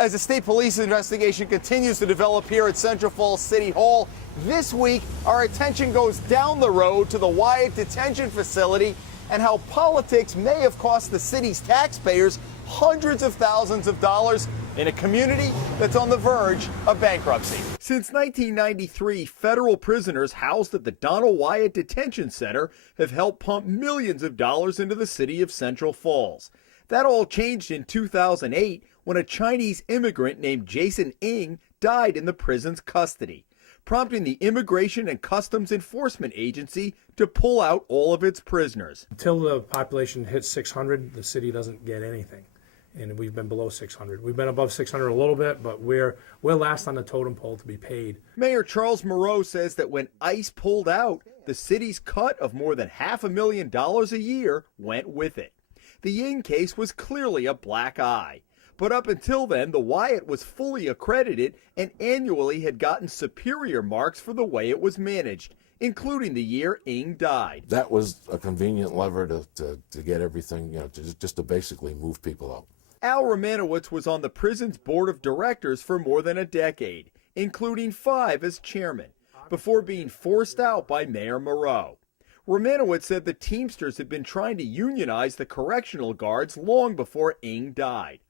As the state police investigation continues to develop here at Central Falls City Hall, this week our attention goes down the road to the Wyatt Detention Facility and how politics may have cost the city's taxpayers hundreds of thousands of dollars in a community that's on the verge of bankruptcy. Since 1993, federal prisoners housed at the Wyatt Detention Center have helped pump millions of dollars into the city of Central Falls. That all changed in 2008 when a Chinese immigrant named Jason Ng died in the prison's custody, prompting the Immigration and Customs Enforcement Agency to pull out all of its prisoners. Until the population hits 600, the city doesn't get anything. And we've been below 600. We've been above 600 a little bit, but we're last on the totem pole to be paid. Mayor Charles Moreau says that when ICE pulled out, the city's cut of more than $500,000 a year went with it. The Ying case was clearly a black eye. But up until then, the Wyatt was fully accredited and annually had gotten superior marks for the way it was managed, including the year Ng died. That was a convenient lever to get everything, just to basically move people out. Al Romanowitz was on the prison's board of directors for more than a decade, including 5 as chairman, before being forced out by Mayor Moreau. Romanowitz said the Teamsters had been trying to unionize the correctional guards long before Ng died.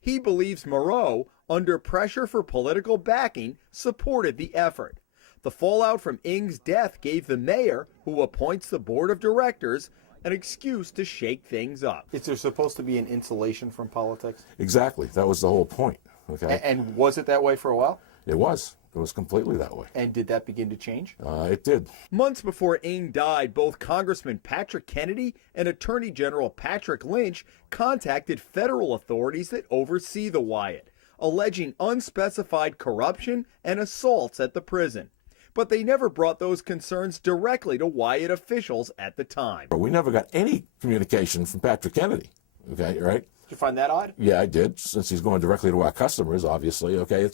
He believes Moreau, under pressure for political backing, supported the effort. The fallout from Ng's death gave the mayor, who appoints the board of directors, an excuse to shake things up. Is there supposed to be an insulation from politics? Exactly. That was the whole point. Okay. And was it that way for a while? It was. It was completely that way. And did that begin to change? It did. Months before Ng died, both Congressman Patrick Kennedy and Attorney General Patrick Lynch contacted federal authorities that oversee the Wyatt, alleging unspecified corruption and assaults at the prison. But they never brought those concerns directly to Wyatt officials at the time. We never got any communication from Patrick Kennedy. Okay, right? Did you find that odd? Yeah, I did, since he's going directly to our customers, obviously. Okay,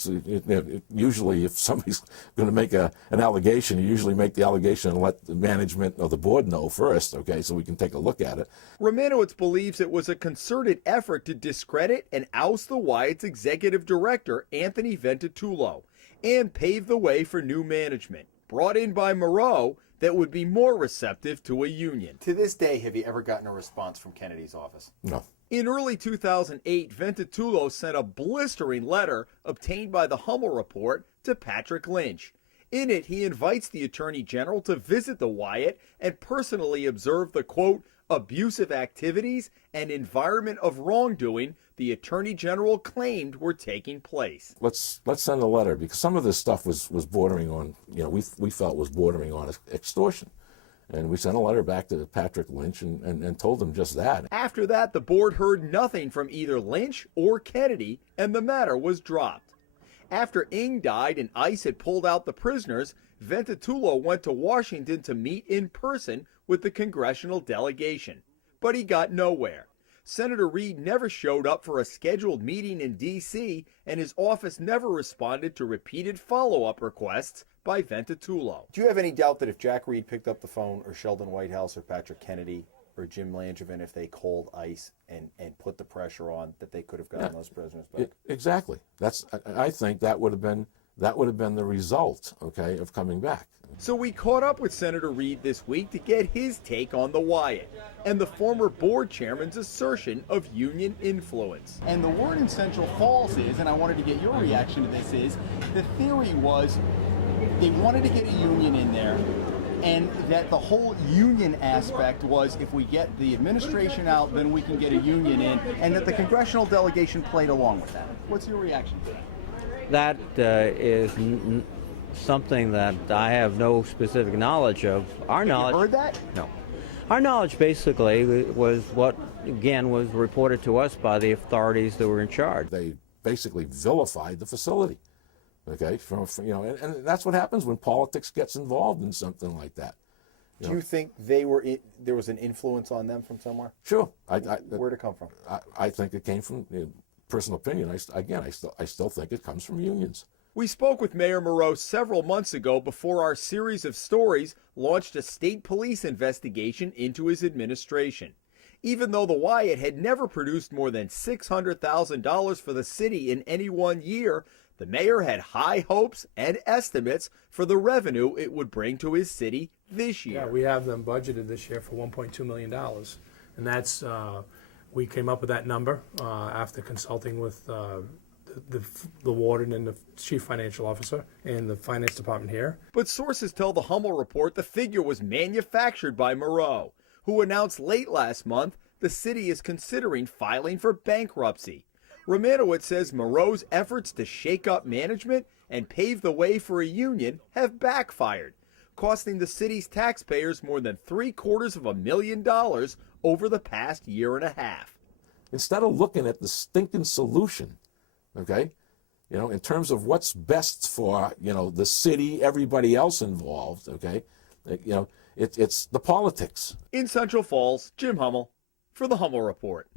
usually if somebody's going to make an allegation, you usually make the allegation and let the management or the board know first, okay, so we can take a look at it. Romanowitz believes it was a concerted effort to discredit and oust the Wyatt's executive director, Anthony Ventatullo, and pave the way for new management, brought in by Moreau, that would be more receptive to a union. To this day, have you ever gotten a response from Kennedy's office? No. In early 2008, Ventatullo sent a blistering letter obtained by the Hummel report to Patrick Lynch. In it, he invites the Attorney General to visit the Wyatt and personally observe the, quote, abusive activities and environment of wrongdoing the Attorney General claimed were taking place. Let's send a letter, because some of this stuff was bordering on, we felt was bordering on extortion. And we sent a letter back to Patrick Lynch and told him just that. After that, the board heard nothing from either Lynch or Kennedy, and the matter was dropped. After Ng died and ICE had pulled out the prisoners, Ventatullo went to Washington to meet in person with the congressional delegation. But he got nowhere. Senator Reid never showed up for a scheduled meeting in D.C., and his office never responded to repeated follow-up requests by Ventatullo. Do you have any doubt that if Jack Reed picked up the phone, or Sheldon Whitehouse, or Patrick Kennedy, or Jim Langevin, if they called ICE and put the pressure on, that they could have gotten those prisoners back? Exactly. I think that would have been the result, okay, of coming back. So we caught up with Senator Reid this week to get his take on the Wyatt and the former board chairman's assertion of union influence. And the word in Central Falls is, and I wanted to get your reaction to this, is the theory was they wanted to get a union in there, and that the whole union aspect was, if we get the administration out, then we can get a union in, and that the congressional delegation played along with that. What's your reaction to that? That is something that I have no specific knowledge of. Our knowledge. You heard that? No. Our knowledge basically was what, again, was reported to us by the authorities that were in charge. They basically vilified the facility. Okay, and that's what happens when politics gets involved in something like that. Do you think there was an influence on them from somewhere? Sure. Where'd it come from? I think it came from personal opinion. I still think it comes from unions. We spoke with Mayor Moreau several months ago before our series of stories launched a state police investigation into his administration. Even though the Wyatt had never produced more than $600,000 for the city in any one year, the mayor had high hopes and estimates for the revenue it would bring to his city this year. Yeah, we have them budgeted this year for $1.2 million. And that's, we came up with that number after consulting with the warden and the chief financial officer and the finance department here. But sources tell the Hummel report the figure was manufactured by Moreau, who announced late last month the city is considering filing for bankruptcy. Romanowitz says Moreau's efforts to shake up management and pave the way for a union have backfired, costing the city's taxpayers more than $750,000 over the past year and a half. Instead of looking at the stinking solution, okay, in terms of what's best for, the city, everybody else involved, okay, it's the politics. In Central Falls, Jim Hummel for the Hummel Report.